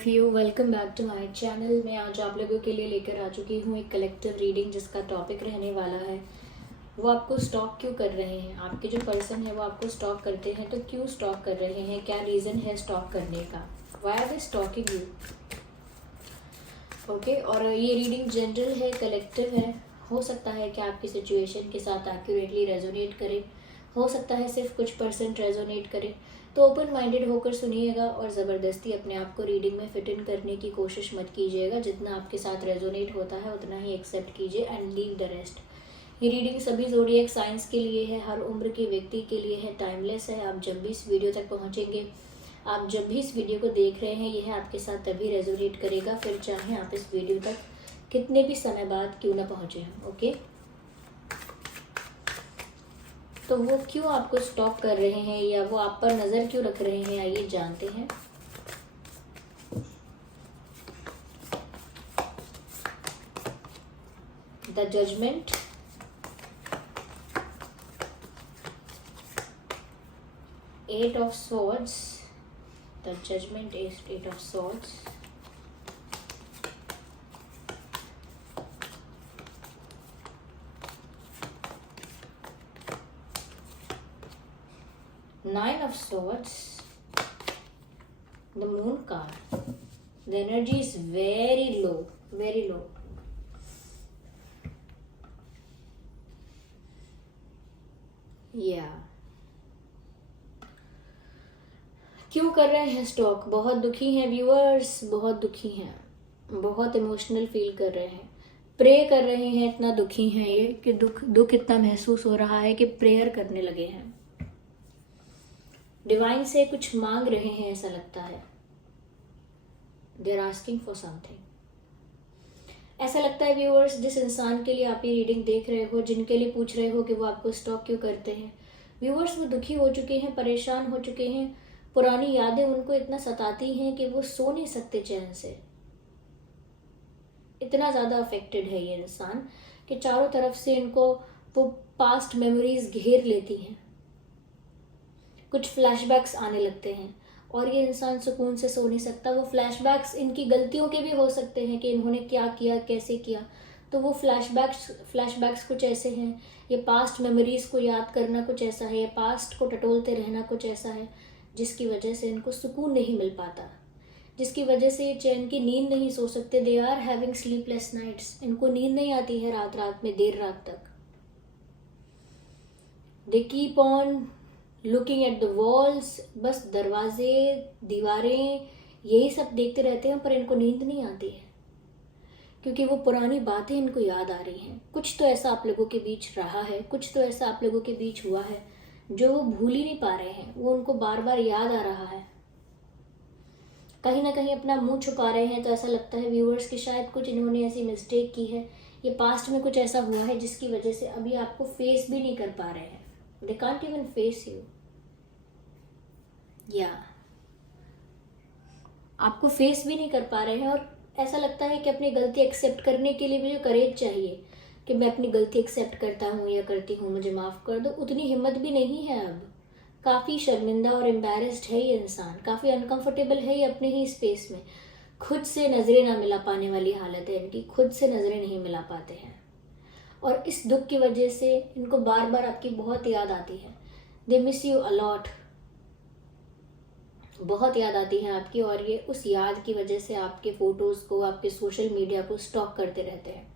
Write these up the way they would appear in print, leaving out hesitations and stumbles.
Of you, welcome back to my channel. मैं आज आप लोगों के लिए लेकर आ चुकी हूँ एक कलेक्टिव रीडिंग जिसका टॉपिक रहने वाला है वो आपको स्टॉक क्यों कर रहे हैं। आपके जो पर्सन है वो आपको स्टॉक करते हैं तो क्यों स्टॉक कर रहे हैं, क्या रीज़न है स्टॉक करने का, why are they stalking you. Okay, और ये रीडिंग जनरल है, कलेक्टिव है। हो सकता है कि आपकी सिचुएशन के साथ एक्यूरेटली रेजोनेट करे, हो सकता है सिर्फ कुछ परसेंट रेजोनेट करे। तो ओपन माइंडेड होकर सुनिएगा और ज़बरदस्ती अपने आप को रीडिंग में फिट इन करने की कोशिश मत कीजिएगा। जितना आपके साथ रेजोनेट होता है उतना ही एक्सेप्ट कीजिए एंड लीव द रेस्ट। ये रीडिंग सभी ज़ोडिएक साइंस के लिए है, हर उम्र के व्यक्ति के लिए है, टाइमलेस है। आप जब भी इस वीडियो तक पहुँचेंगे, आप जब भी इस वीडियो को देख रहे हैं, यह आपके साथ तभी रेजोनेट करेगा, फिर चाहे आप इस वीडियो तक कितने भी समय बाद क्यों ना पहुँचे हम। ओके, तो वो क्यों आपको स्टॉक कर रहे हैं या वो आप पर नज़र क्यों रख रहे हैं, आइए जानते हैं। The judgement, eight of swords, the judgement is eight of swords, Nine of Swords, the Moon card. The energy is very low, very low. Yeah. क्यों कर रहे हैं स्टॉक? बहुत दुखी हैं व्यूअर्स, बहुत दुखी हैं, बहुत इमोशनल फील कर रहे हैं, प्रे कर रहे हैं। इतना दुखी हैं ये कि दुख इतना महसूस हो रहा है कि प्रेयर करने लगे हैं, डिवाइन से कुछ मांग रहे हैं, ऐसा लगता है। They are asking for something. ऐसा लगता है व्यूअर्स, जिस इंसान के लिए आप ये रीडिंग देख रहे हो, जिनके लिए पूछ रहे हो कि वो आपको स्टॉक क्यों करते हैं, व्यूअर्स वो दुखी हो चुके हैं, परेशान हो चुके हैं। पुरानी यादें उनको इतना सताती हैं कि वो सो नहीं सकते चैन से। इतना ज़्यादा अफेक्टेड है ये इंसान कि चारों तरफ से इनको वो पास्ट मेमोरीज घेर लेती हैं, कुछ फ्लैशबैक्स आने लगते हैं और ये इंसान सुकून से सो नहीं सकता। वो फ्लैशबैक्स इनकी गलतियों के भी हो सकते हैं कि इन्होंने क्या किया, कैसे किया। तो वो फ्लैशबैक्स कुछ ऐसे हैं, ये पास्ट मेमोरीज को याद करना कुछ ऐसा है, ये पास्ट को टटोलते रहना कुछ ऐसा है, जिसकी वजह से इनको सुकून नहीं मिल पाता, जिसकी वजह से ये चैन की नींद नहीं सो सकते। They are having sleepless nights, इनको नींद नहीं आती है रात रात में, देर रात तक। They keep on looking at the walls, बस दरवाजे, दीवारें, यही सब देखते रहते हैं, पर इनको नींद नहीं आती है क्योंकि वो पुरानी बातें इनको याद आ रही हैं। कुछ तो ऐसा आप लोगों के बीच रहा है, कुछ तो ऐसा आप लोगों के बीच हुआ है जो वो भूल ही नहीं पा रहे हैं, वो उनको बार बार याद आ रहा है। कहीं ना कहीं अपना मुंह छुपा रहे हैं। तो ऐसा लगता है व्यूअर्स कि शायद कुछ इन्होंने ऐसी मिस्टेक की है, ये पास्ट में कुछ ऐसा हुआ है जिसकी वजह से अभी आपको फेस भी नहीं कर पा रहे हैं। They can't even face you. Yeah. आपको फेस भी नहीं कर पा रहे हैं और ऐसा लगता है कि अपनी गलती एक्सेप्ट करने के लिए मुझे करेज चाहिए कि मैं अपनी गलती एक्सेप्ट करता हूँ या करती हूँ, मुझे माफ़ कर दो। उतनी हिम्मत भी नहीं है अब। काफ़ी शर्मिंदा और एम्बैरेस्ड है ये इंसान, काफ़ी अनकंफर्टेबल है ये अपने ही स्पेस में। खुद से नज़रें ना मिला पाने वाली हालत है इनकी, खुद से नज़रें नहीं मिला पाते हैं और इस दुख की वजह से इनको बार बार आपकी बहुत याद आती है। दे मिस यू अलॉट, बहुत याद आती है आपकी और ये उस याद की वजह से आपके फ़ोटोज़ को, आपके सोशल मीडिया को स्टॉक करते रहते हैं।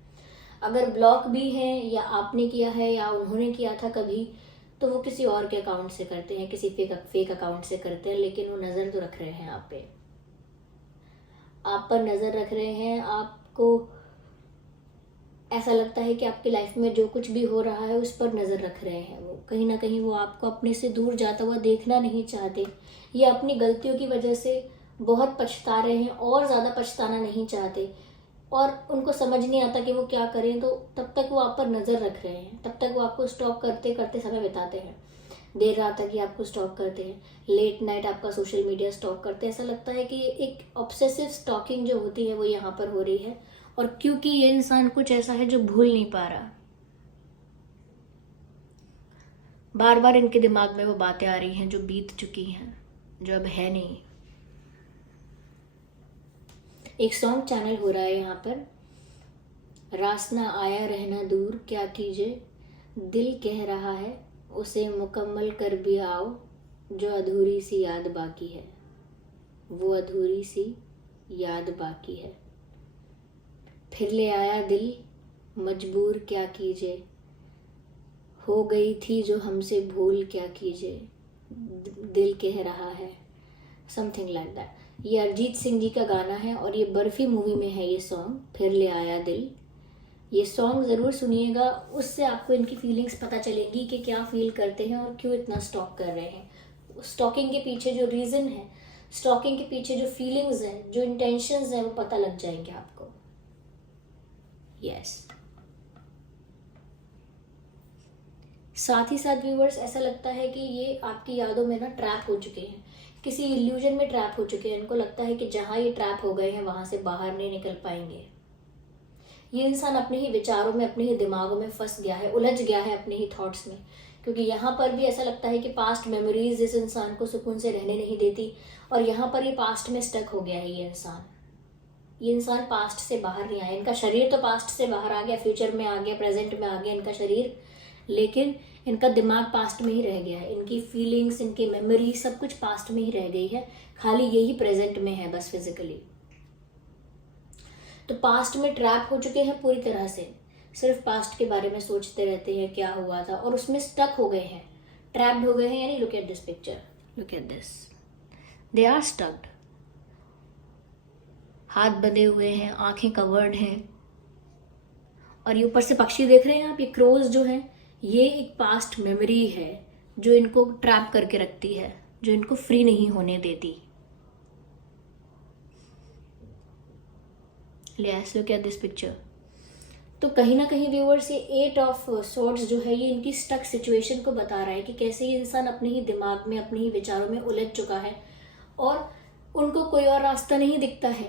अगर ब्लॉक भी हैं या आपने किया है या उन्होंने किया था कभी, तो वो किसी और के अकाउंट से करते हैं, किसी फेक अकाउंट से करते हैं, लेकिन वो नज़र तो रख रहे हैं आप पे, आप पर नज़र रख रहे हैं। आपको ऐसा लगता है कि आपकी लाइफ में जो कुछ भी हो रहा है उस पर नज़र रख रहे हैं। वो कहीं ना कहीं वो आपको अपने से दूर जाता हुआ देखना नहीं चाहते, ये अपनी गलतियों की वजह से बहुत पछता रहे हैं और ज़्यादा पछताना नहीं चाहते और उनको समझ नहीं आता कि वो क्या करें। तो तब तक वो आप पर नज़र रख रहे हैं, तब तक वो आपको स्टॉक करते करते समय बिताते हैं। देर रात तक ही आपको स्टॉक करते हैं, लेट नाइट आपका सोशल मीडिया स्टॉक करते हैं। ऐसा लगता है कि एक ऑब्सेसिव स्टॉकिंग जो होती है वो यहाँ पर हो रही है और क्योंकि ये इंसान कुछ ऐसा है जो भूल नहीं पा रहा, बार बार इनके दिमाग में वो बातें आ रही हैं जो बीत चुकी हैं, जो अब है नहीं। एक सॉन्ग चैनल हो रहा है यहाँ पर, रास्ता आया रहना दूर क्या कीजिए, दिल कह रहा है उसे मुकम्मल कर भी आओ, जो अधूरी सी याद बाकी है, वो अधूरी सी याद बाकी है। फिर ले आया दिल मजबूर क्या कीजिए, हो गई थी जो हमसे भूल क्या कीजिए, दिल कह रहा है, समथिंग लाइक दैट। ये अरिजीत सिंह जी का गाना है और ये बर्फी मूवी में है ये सॉन्ग, फिर ले आया दिल। ये सॉन्ग ज़रूर सुनिएगा, उससे आपको इनकी फीलिंग्स पता चलेंगी कि क्या फील करते हैं और क्यों इतना स्टॉक कर रहे हैं। स्टॉकिंग के पीछे जो रीज़न है, स्टॉकिंग के पीछे जो फीलिंग्स हैं, जो इंटेंशंस हैं, वो पता लग जाएंगे आपको। यस साथ ही साथ व्यूवर्स, ऐसा लगता है कि ये आपकी यादों में ना ट्रैप हो चुके हैं, किसी इल्यूजन में ट्रैप हो चुके हैं। इनको लगता है कि जहाँ ये ट्रैप हो गए हैं वहाँ से बाहर नहीं निकल पाएंगे। ये इंसान अपने ही विचारों में, अपने ही दिमागों में फंस गया है, उलझ गया है अपने ही थॉट्स में, क्योंकि यहाँ पर भी ऐसा लगता है कि पास्ट मेमोरीज इस इंसान को सुकून से रहने नहीं देती और यहाँ पर ये पास्ट में स्टक हो गया है। ये इंसान पास्ट से बाहर नहीं आया। इनका शरीर तो पास्ट से बाहर आ गया, फ्यूचर में आ गया, प्रेजेंट में आ गया इनका शरीर, लेकिन इनका दिमाग पास्ट में ही रह गया है। इनकी फीलिंग्स, इनकी मेमोरी, सब कुछ पास्ट में ही रह गई है, खाली यही प्रेजेंट में है बस फिजिकली। तो पास्ट में ट्रैप हो चुके हैं पूरी तरह से, सिर्फ पास्ट के बारे में सोचते रहते हैं क्या हुआ था और उसमें स्टक हो गए हैं, ट्रैप्ड हो गए हैं। यानी look at this picture, look at this, they are stucked. हाथ बंधे हुए हैं, आंखें कवर्ड हैं और ये ऊपर से पक्षी देख रहे हैं आप, ये क्रोज जो हैं, ये एक पास्ट मेमोरी है जो इनको ट्रैप करके रखती है, जो इनको फ्री नहीं होने देती। Let's look at this picture. तो कहीं ना कहीं व्यूअर्स, ये 8 ऑफ सॉर्ड्स जो है, ये इनकी स्टक सिचुएशन को बता रहा है कि कैसे ये इंसान अपने ही दिमाग में, अपने ही विचारों में उलझ चुका है और उनको कोई और रास्ता नहीं दिखता है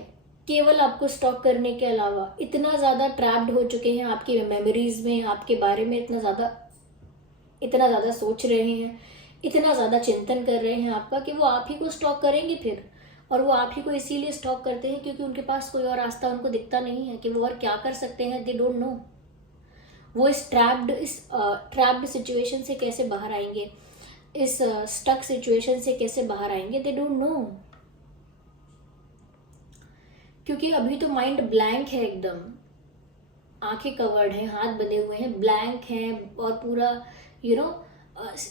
केवल आपको स्टॉक करने के अलावा। इतना ज़्यादा ट्रैप्ड हो चुके हैं आपकी मेमोरीज में, आपके बारे में इतना ज़्यादा सोच रहे हैं, इतना ज़्यादा चिंतन कर रहे हैं आपका, कि वो आप ही को स्टॉक करेंगे फिर। और वो आप ही को इसीलिए स्टॉक करते हैं क्योंकि उनके पास कोई और रास्ता उनको दिखता नहीं है कि वो और क्या कर सकते हैं। दे डोंट नो वो इस ट्रैप्ड सिचुएशन से कैसे बाहर आएंगे, इस स्टक सिचुएशन से कैसे बाहर आएंगे। दे डोंट नो, क्योंकि अभी तो माइंड ब्लैंक है एकदम, आंखें कवर्ड हैं, हाथ बंधे हुए हैं, ब्लैंक हैं और पूरा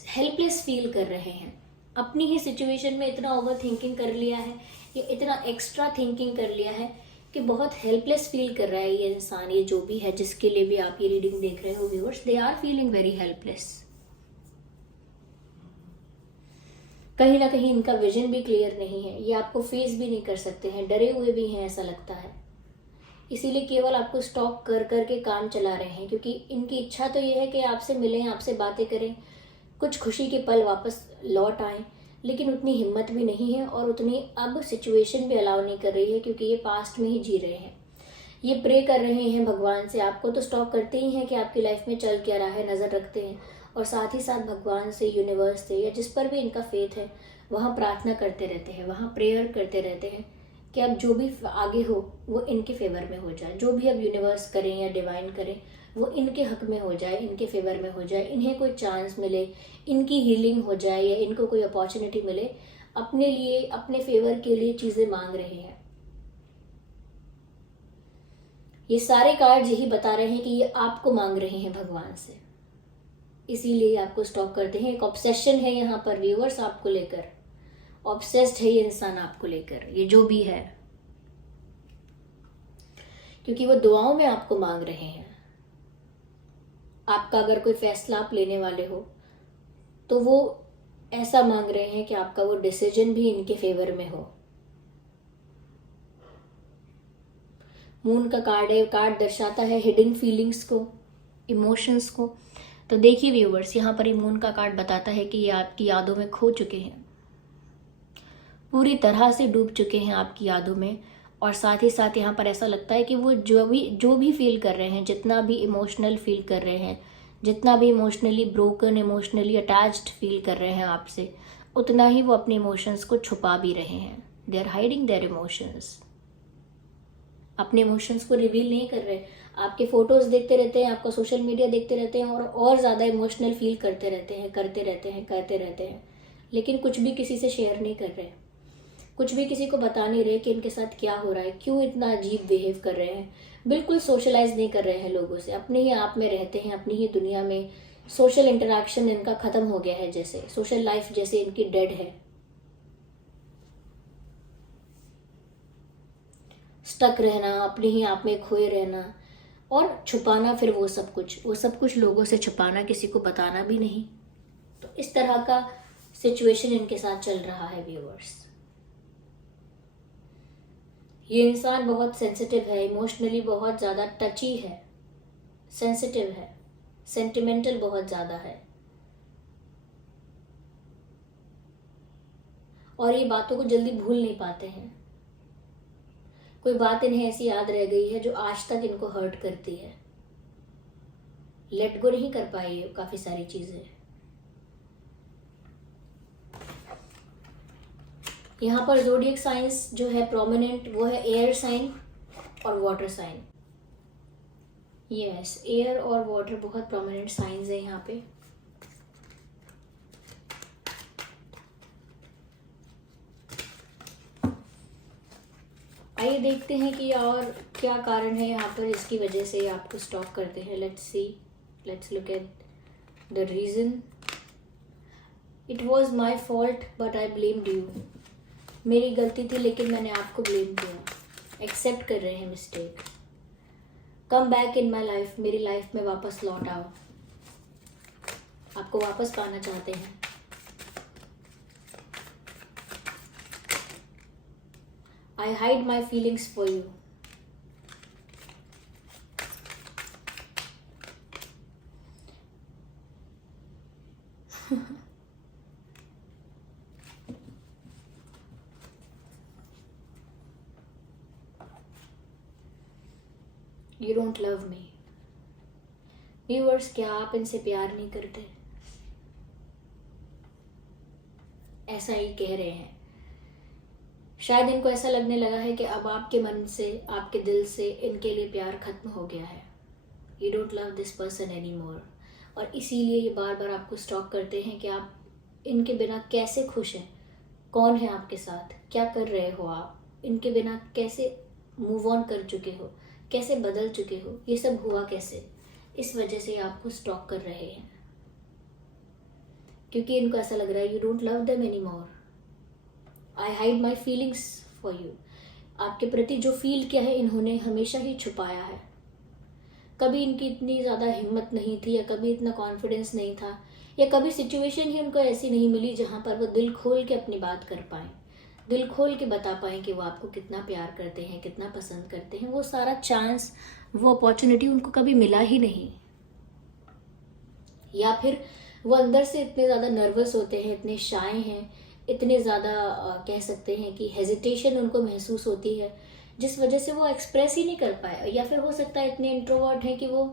हेल्पलेस फील कर रहे हैं। अपनी ही सिचुएशन में इतना ओवर थिंकिंग कर लिया है, या इतना एक्स्ट्रा थिंकिंग कर लिया है कि बहुत हेल्पलेस फील कर रहा है ये इंसान। ये जो भी है, जिसके लिए भी आप ये रीडिंग देख रहे हो viewers, they are feeling very helpless. कहीं ना कहीं इनका विजन भी क्लियर नहीं है, ये आपको फेस भी नहीं कर सकते हैं, डरे हुए भी हैं ऐसा लगता है। इसीलिए केवल आपको स्टॉक कर करके काम चला रहे हैं, क्योंकि इनकी इच्छा तो ये है कि आपसे मिलें, आपसे बातें करें, कुछ खुशी के पल वापस लौट आएं, लेकिन उतनी हिम्मत भी नहीं है और उतनी अब सिचुएशन भी अलाउ नहीं कर रही है, क्योंकि ये पास्ट में ही जी रहे हैं। ये प्रे कर रहे हैं भगवान से, आपको तो स्टॉक करते ही हैं कि आपकी लाइफ में चल क्या रहा है, नज़र रखते हैं, और साथ ही साथ भगवान से, यूनिवर्स से, या जिस पर भी इनका फेथ है वहाँ प्रार्थना करते रहते हैं, वहाँ प्रेयर करते रहते हैं कि अब जो भी आगे हो वो इनके फेवर में हो जाए। जो भी अब यूनिवर्स करें या डिवाइन करें वो इनके हक में हो जाए, इनके फेवर में हो जाए, इन्हें कोई चांस मिले, इनकी हीलिंग हो जाए या इनको कोई अपॉर्चुनिटी मिले। अपने लिए, अपने फेवर के लिए चीज़ें मांग रहे हैं। ये सारे कार्ड यही बता रहे हैं कि ये आपको मांग रहे हैं भगवान से, इसीलिए आपको स्टॉक करते हैं। एक ऑब्सेशन है यहाँ पर व्यूअर्स आपको लेकर, ऑब्सेस्ड है ये इंसान आपको लेकर, ये जो भी है, क्योंकि वो दुआओं में आपको मांग रहे हैं। आपका अगर कोई फैसला आप लेने वाले हो तो वो ऐसा मांग रहे हैं कि आपका वो डिसीजन भी इनके फेवर में हो। मून का कार्ड है, कार्ड दर्शाता है हिडन फीलिंग्स को, इमोशंस को। तो देखिए व्यूवर्स, यहाँ पर मून का कार्ड बताता है कि ये आपकी यादों में खो चुके हैं, पूरी तरह से डूब चुके हैं आपकी यादों में। और साथ ही साथ यहाँ पर ऐसा लगता है कि वो जो भी फील कर रहे हैं, जितना भी इमोशनल फील कर रहे हैं, जितना भी emotionally broken, emotionally attached feel कर रहे हैं आपसे, उतना ही वो अपने इमोशंस को छुपा भी रहे हैं। They are hiding their emotions. अपने इमोशंस को रिवील नहीं कर रहे, आपके फोटोज देखते रहते हैं, आपका सोशल मीडिया देखते रहते हैं और ज़्यादा इमोशनल फील करते रहते हैं, लेकिन कुछ भी किसी से शेयर नहीं कर रहे, कुछ भी किसी को बता नहीं रहे कि इनके साथ क्या हो रहा है, क्यों इतना अजीब बिहेव कर रहे हैं, बिल्कुल सोशलाइज नहीं कर रहे हैं लोगों से, अपने ही आप में रहते हैं, अपनी ही दुनिया में। सोशल इंटरेक्शन इनका खत्म हो गया है, जैसे सोशल लाइफ जैसे इनकी डेड है। स्टक रहना, अपने ही आप में खोए रहना और छुपाना, फिर वो सब कुछ लोगों से छुपाना, किसी को बताना भी नहीं। तो इस तरह का सिचुएशन इनके साथ चल रहा है व्यूअर्स। ये इंसान बहुत सेंसिटिव है, इमोशनली बहुत ज़्यादा टची है, सेंसिटिव है, सेंटिमेंटल बहुत ज़्यादा है, और ये बातों को जल्दी भूल नहीं पाते हैं। कोई बात इन्हें ऐसी याद रह गई है जो आज तक इनको हर्ट करती है, लेट गो नहीं कर पाए काफ़ी सारी चीज़ें। यहाँ पर ज़ोडिएक साइंस जो है प्रोमिनेंट, वो है एयर साइन और वाटर साइन। यस, एयर और वाटर बहुत प्रोमिनेंट साइंस है यहाँ पे। आइए देखते हैं कि और क्या कारण है यहाँ पर इसकी वजह से आपको स्टॉक करते हैं। Let's look at the reason. It was my fault but I blamed you. मेरी गलती थी लेकिन मैंने आपको ब्लेम किया। एक्सेप्ट कर रहे हैं mistake. Come back in my life, मेरी लाइफ में वापस लौट आओ। आपको वापस पाना चाहते हैं। I hide my feelings for you. You don't love me. Viewers, क्या आप इनसे प्यार नहीं करते? ऐसा ही कह रहे हैं। शायद इनको ऐसा लगने लगा है कि अब आपके मन से, आपके दिल से इनके लिए प्यार खत्म हो गया है। You don't love this person any more. और इसीलिए ये बार बार आपको स्टॉक करते हैं कि आप इनके बिना कैसे खुश हैं, कौन है आपके साथ, क्या कर रहे हो आप, इनके बिना कैसे मूव ऑन कर चुके हो, कैसे बदल चुके हो, ये सब हुआ कैसे। इस वजह से आपको स्टॉक कर रहे हैं, क्योंकि इनको ऐसा लग रहा है you don't love them any more. I hide my feelings for you. आपके प्रति जो फील किया है इन्होंने हमेशा ही छुपाया है। कभी इनकी इतनी ज़्यादा हिम्मत नहीं थी, या कभी इतना कॉन्फिडेंस नहीं था, या कभी सिचुएशन ही उनको ऐसी नहीं मिली जहाँ पर वो दिल खोल के अपनी बात कर पाएँ, दिल खोल के बता पाएँ कि वो आपको कितना प्यार करते हैं, कितना पसंद करते हैं। वो सारा चांस, वो अपॉर्चुनिटी उनको कभी मिला ही नहीं। या फिर वो अंदर से इतने ज़्यादा नर्वस होते हैं, इतने शाय हैं, इतने ज़्यादा कह सकते हैं कि हेजिटेशन उनको महसूस होती है, जिस वजह से वो एक्सप्रेस ही नहीं कर पाए। या फिर हो सकता है इतने इंट्रोवर्ट हैं कि वो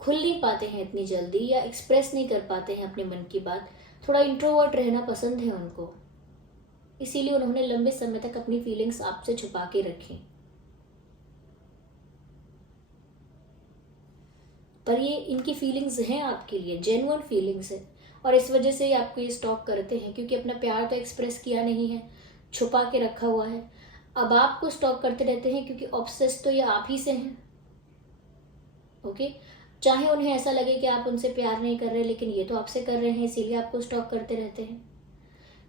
खुल नहीं पाते हैं इतनी जल्दी, या एक्सप्रेस नहीं कर पाते हैं अपने मन की बात। थोड़ा इंट्रोवर्ट रहना पसंद है उनको, इसीलिए उन्होंने लंबे समय तक अपनी फीलिंग्स आपसे छुपा के रखी। पर ये इनकी फीलिंग्स हैं आपके लिए, जेन्युइन फीलिंग्स है, और इस वजह से ही आपको ये स्टॉक करते हैं, क्योंकि अपना प्यार तो एक्सप्रेस किया नहीं है, छुपा के रखा हुआ है। अब आपको स्टॉक करते रहते हैं क्योंकि ऑब्सेस तो ये आप ही से हैं। ओके, चाहे उन्हें ऐसा लगे कि आप उनसे प्यार नहीं कर रहे, लेकिन ये तो आपसे कर रहे हैं, इसीलिए आपको स्टॉक करते रहते हैं।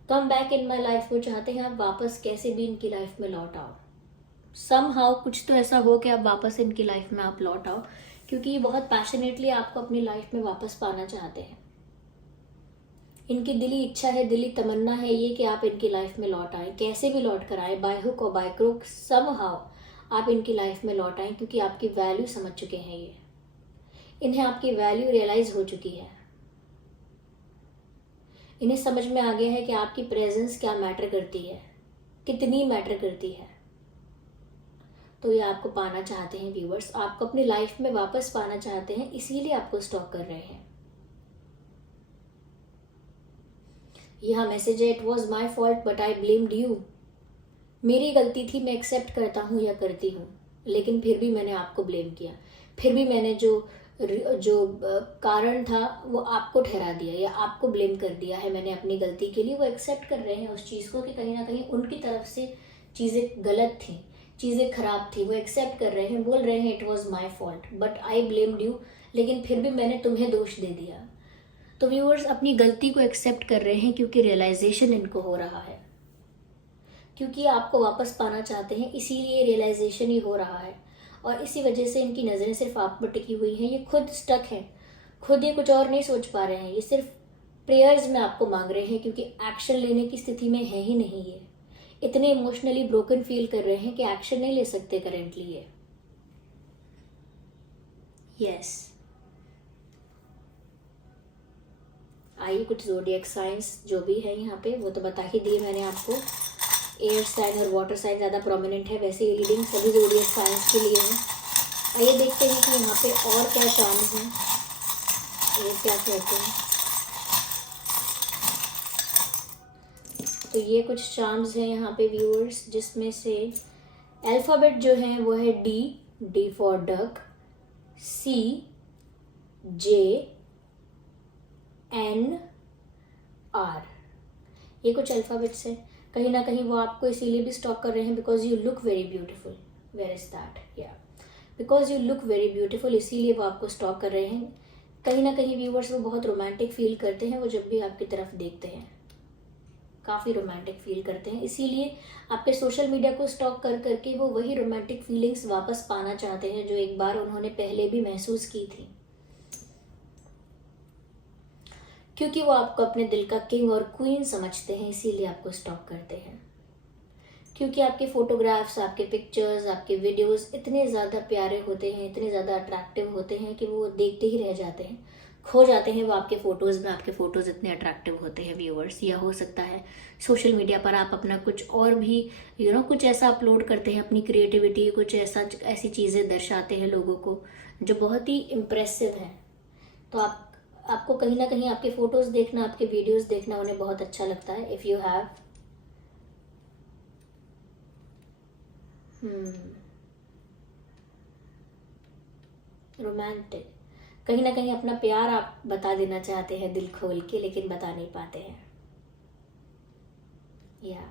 Come back in my life, वो चाहते हैं आप वापस कैसे भी इनकी लाइफ में लौट आओ। समहाउ कुछ तो ऐसा हो कि आप वापस इनकी लाइफ में आप लौट आओ, क्योंकि ये बहुत पैशनेटली आपको अपनी लाइफ में वापस पाना चाहते हैं। इनकी दिली इच्छा है, दिली तमन्ना है ये कि आप इनकी लाइफ में लौट आए, कैसे भी लौट कर आए, बाय हुक और बाय क्रुक, समहाउ आप इनकी लाइफ में लौट आए, क्योंकि आपकी वैल्यू समझ चुके हैं ये। इन्हें आपकी वैल्यू रियलाइज हो चुकी है। इन्हें समझ में आ गया है कि आपकी प्रेजेंस क्या मैटर करती है, कितनी मैटर करती है। तो ये आपको पाना चाहते हैं व्यूअर्स, आपको अपनी लाइफ में वापस पाना चाहते हैं, इसीलिए आपको स्टॉक कर रहे हैं। यह मैसेज है, it was my fault but I blamed you. मेरी गलती थी, मैं एक्सेप्ट करता हूँ या करती हूँ, लेकिन फिर भी मैंने आपको ब्लेम किया, फिर भी मैंने जो कारण था वो आपको ठहरा दिया या आपको ब्लेम कर दिया है मैंने अपनी गलती के लिए। वो एक्सेप्ट कर रहे हैं उस चीज़ को कि कहीं ना कहीं उनकी तरफ से चीज़ें गलत थी, चीज़ें खराब थी, वो एक्सेप्ट कर रहे हैं, बोल रहे हैं it was my fault but I blamed you, लेकिन फिर भी मैंने तुम्हें दोष दे दिया। तो व्यूअर्स अपनी गलती को एक्सेप्ट कर रहे हैं क्योंकि रियलाइजेशन इनको हो रहा है, क्योंकि आपको वापस पाना चाहते हैं, इसीलिए रियलाइजेशन ही हो रहा है। और इसी वजह से इनकी नज़रें सिर्फ आप पर टिकी हुई हैं, ये खुद स्टक हैं, खुद ये कुछ और नहीं सोच पा रहे हैं, ये सिर्फ प्रेयर्स में आपको मांग रहे हैं क्योंकि एक्शन लेने की स्थिति में है ही नहीं। ये इतने इमोशनली ब्रोकन फील कर रहे हैं कि एक्शन नहीं ले सकते करेंटली ये। यस, आइए कुछ ज़ोडिएक साइंस जो भी है यहाँ पे वो तो बता ही दिए मैंने आपको। एयर साइन और वाटर साइन ज़्यादा प्रोमिनेंट है, वैसे ये रीडिंग सभी ज़ोडिएक साइंस के लिए है। आइए देखते हैं कि यहाँ पे और क्या चार्म्स हैं, ये क्या कहते हैं। तो ये कुछ चार्म्स हैं यहाँ पे व्यूअर्स, जिसमें से अल्फ़ाबेट जो है वो है D for duck, C, J, N, R। ये कुछ अल्फ़ाबेट्स हैं। कहीं ना कहीं वो आपको इसीलिए भी स्टॉक कर रहे हैं because you look very beautiful. Where is that? या because you look very beautiful, इसीलिए वो आपको स्टॉक कर रहे हैं। कहीं ना कहीं व्यूअर्स वो बहुत रोमांटिक फील करते हैं, वो जब भी आपकी तरफ देखते हैं काफ़ी रोमांटिक फील करते हैं, इसीलिए आपके सोशल मीडिया को स्टॉक कर करके वो वही रोमांटिक फीलिंग्स वापस पाना चाहते हैं जो एक बार उन्होंने पहले भी महसूस की थी, क्योंकि वो आपको अपने दिल का किंग और क्वीन समझते हैं, इसीलिए आपको स्टॉक करते हैं। क्योंकि आपके फोटोग्राफ्स, आपके पिक्चर्स, आपके वीडियोस इतने ज़्यादा प्यारे होते हैं, इतने ज़्यादा अट्रैक्टिव होते हैं कि वो देखते ही रह जाते हैं, खो जाते हैं वो आपके फ़ोटोज़ में। आपके फ़ोटोज़ इतने अट्रैक्टिव होते हैं व्यूअर्स। या हो सकता है सोशल मीडिया पर आप अपना कुछ और भी कुछ ऐसा अपलोड करते हैं, अपनी क्रिएटिविटी, कुछ ऐसी चीज़ें दर्शाते हैं लोगों को जो बहुत ही इम्प्रेसिव है। तो आपको कहीं ना कहीं आपके फ़ोटोज़ देखना, आपके वीडियोज़ देखना उन्हें बहुत अच्छा लगता है। इफ़ यू हैव रोमांटिक, कहीं ना कहीं अपना प्यार आप बता देना चाहते हैं दिल खोल के, लेकिन बता नहीं पाते हैं। या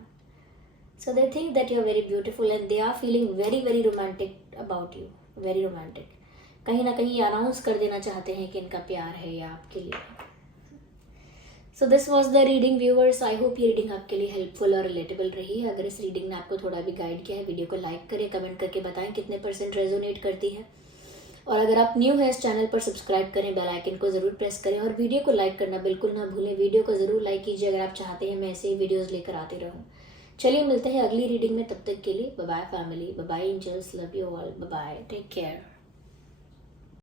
so they think that you are very beautiful and they are feeling very very romantic about you, very romantic. कहीं ना कहीं ये अनाउंस कर देना चाहते हैं कि इनका प्यार है या आपके लिए। So this was the reading viewers. I hope ये रीडिंग आपके लिए हेल्पफुल और रिलेटेबल रही है। अगर इस रीडिंग ने आपको थोड़ा भी गाइड किया है, वीडियो को लाइक करें, कमेंट करके बताएं कितने % रेजोनेट करती है। और अगर आप न्यू हैं इस चैनल पर, सब्सक्राइब करें, बेल आइकन को जरूर प्रेस करें और वीडियो को लाइक करना बिल्कुल ना भूलें। वीडियो को जरूर लाइक कीजिए अगर आप चाहते हैं मैं ऐसे ही वीडियोस लेकर आती रहूं। चलिए मिलते हैं अगली रीडिंग में, तब तक के लिए bye bye family, bye bye angels, love you all, bye bye, take care.